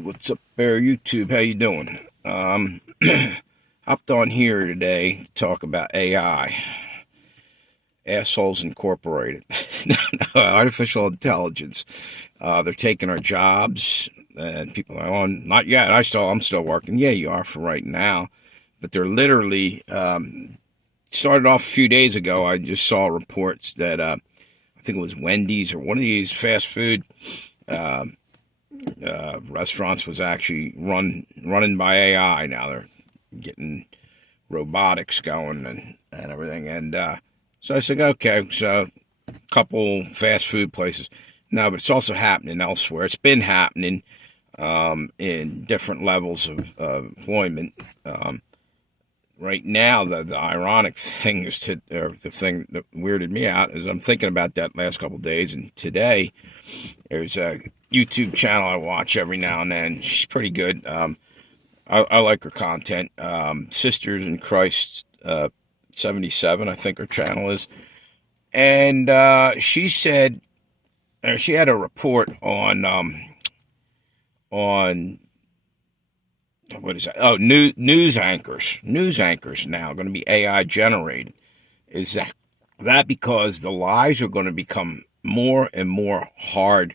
What's up there, YouTube? How you doing? Hopped on here today to talk about AI, assholes incorporated. No, artificial intelligence. They're taking our jobs, and people are on. Not yet. I'm still working. Yeah, you are for right now, but they're literally started off a few days ago. I just saw reports that I think it was Wendy's or one of these fast food restaurants was actually running by AI. Now they're getting robotics going and everything. And so I said, okay, so a couple fast food places. No, but it's also happening elsewhere. It's been happening in different levels of employment. Right now, the ironic thing is the thing that weirded me out is I'm thinking about that last couple of days, and today there's a YouTube channel I watch every now and then. She's pretty good. I like her content. Sisters in Christ 77, I think her channel is. And she said, she had a report on what is that? Oh, news anchors. News anchors now going to be AI generated. Is that because the lies are going to become more and more harder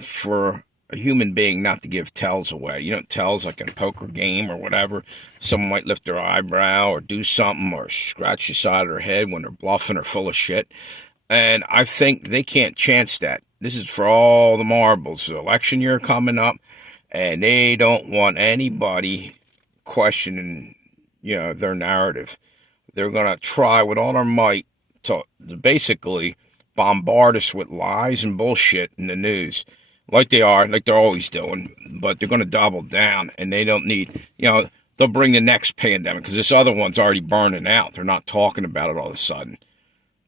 for a human being not to give tells away. You know, tells like in a poker game or whatever. Someone might lift their eyebrow or do something or scratch the side of their head when they're bluffing or full of shit. And I think they can't chance that. This is for all the marbles. The election year coming up, and they don't want anybody questioning, their narrative. They're going to try with all their might to basically bombard us with lies and bullshit in the news, like they're always doing. But they're going to double down, and they don't need, they'll bring the next pandemic because this other one's already burning out. They're not talking about it all of a sudden.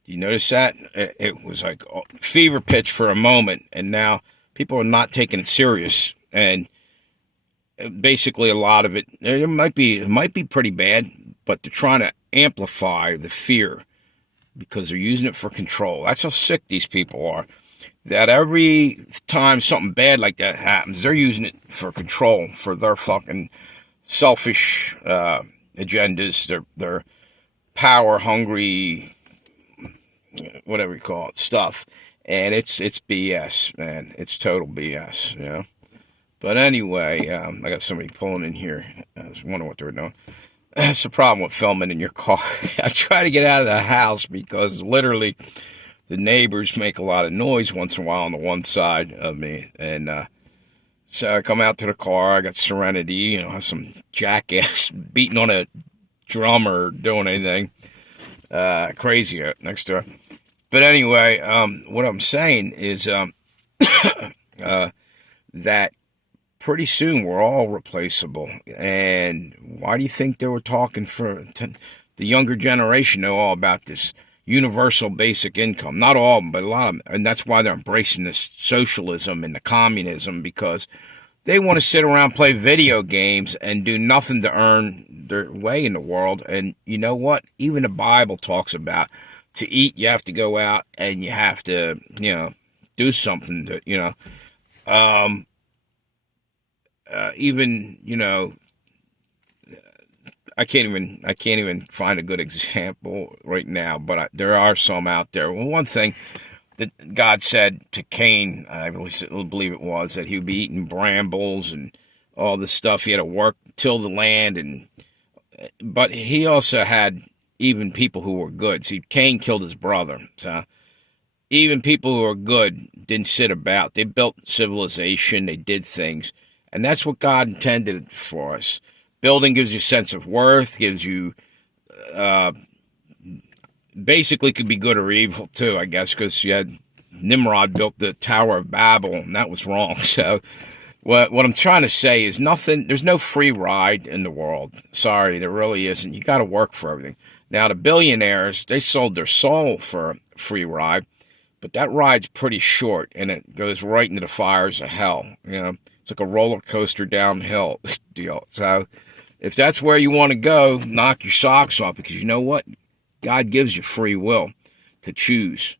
Do you notice that? It was like a fever pitch for a moment, and now people are not taking it serious. And basically, a lot of it might be pretty bad, but they're trying to amplify the fear because they're using it for control. That's how sick these people are. That every time something bad like that happens, they're using it for control, for their fucking selfish agendas, their power hungry, whatever you call it, stuff. And it's BS, man. It's total BS, But anyway, I got somebody pulling in here. I was wondering what they were doing. That's the problem with filming in your car. I try to get out of the house because literally the neighbors make a lot of noise once in a while on the one side of me. And so I come out to the car. I got Serenity, some jackass beating on a drum or doing anything crazy next to her. But anyway, what I'm saying is that pretty soon we're all replaceable. And why do you think they were talking the younger generation know all about this universal basic income? Not all of them, but a lot of them. And that's why they're embracing this socialism and the communism, because they want to sit around, play video games, and do nothing to earn their way in the world. And you know what? Even the Bible talks about to eat, you have to go out and you have to, do something to, I can't even find a good example right now, but there are some out there. Well, one thing that God said to Cain, I believe it was, that he would be eating brambles and all this stuff. He had to work, till the land, but he also had even people who were good. See, Cain killed his brother, so even people who were good didn't sit about. They built civilization, they did things. And that's what God intended for us. Building gives you a sense of worth, gives you, basically could be good or evil too, I guess, because you had Nimrod built the Tower of Babel, and that was wrong. So what I'm trying to say is there's no free ride in the world. Sorry, there really isn't. You got to work for everything. Now, the billionaires, they sold their soul for a free ride, but that ride's pretty short, and it goes right into the fires of hell, It's like a roller coaster downhill deal. So if that's where you want to go, knock your socks off, because you know what? God gives you free will to choose.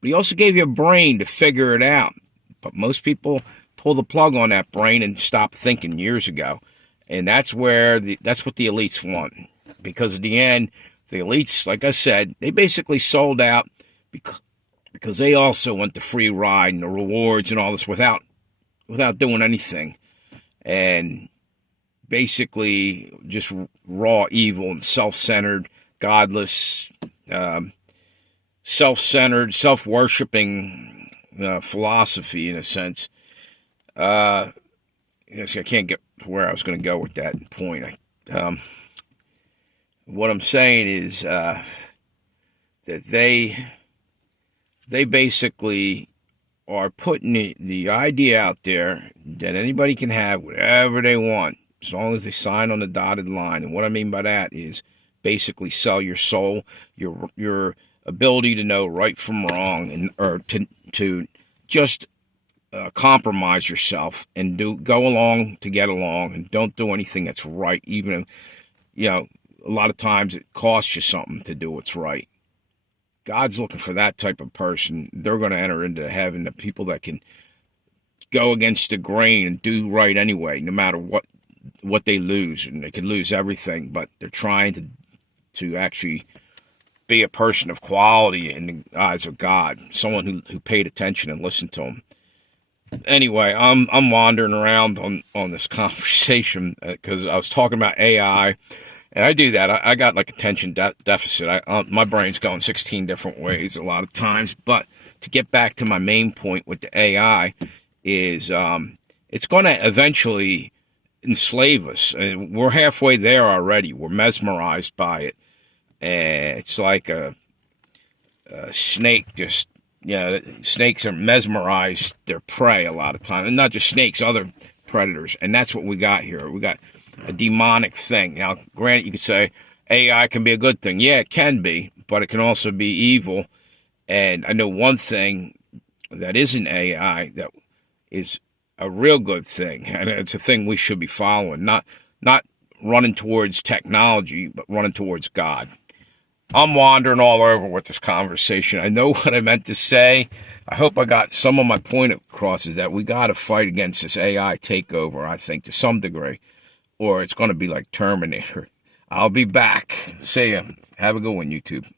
But he also gave you a brain to figure it out. But most people pull the plug on that brain and stop thinking years ago. And that's that's what the elites want. Because at the end, the elites, like I said, they basically sold out because they also want the free ride and the rewards and all this without doing anything. And basically just raw evil and self-centered, godless, self-centered, self-worshiping philosophy, in a sense. I can't get to where I was going to go with that point. What I'm saying is that they basically are putting the idea out there that anybody can have whatever they want as long as they sign on the dotted line. And what I mean by that is basically sell your soul, your ability to know right from wrong, or to just compromise yourself and go along to get along, and don't do anything that's right, even if, a lot of times it costs you something to do what's right. God's looking for that type of person. They're going to enter into heaven, the people that can go against the grain and do right anyway, no matter what they lose. And they could lose everything, but they're trying to actually be a person of quality in the eyes of God, someone who paid attention and listened to him. Anyway, I'm wandering around on this conversation because I was talking about AI. And I do that. I got like attention deficit. My brain's going 16 different ways a lot of times. But to get back to my main point with the AI is it's going to eventually enslave us. And we're halfway there already. We're mesmerized by it. And it's like a snake just, snakes are mesmerized their prey a lot of times. And not just snakes, other predators. And that's what we got here. We got a demonic thing. Now, granted, you could say AI can be a good thing. Yeah, it can be, but it can also be evil. And I know one thing that isn't AI that is a real good thing, and it's a thing we should be following. Not running towards technology, but running towards God. I'm wandering all over with this conversation. I know what I meant to say. I hope I got some of my point across, is that we got to fight against this AI takeover, I think, to some degree. Or it's going to be like Terminator. I'll be back. See ya. Have a good one, YouTube.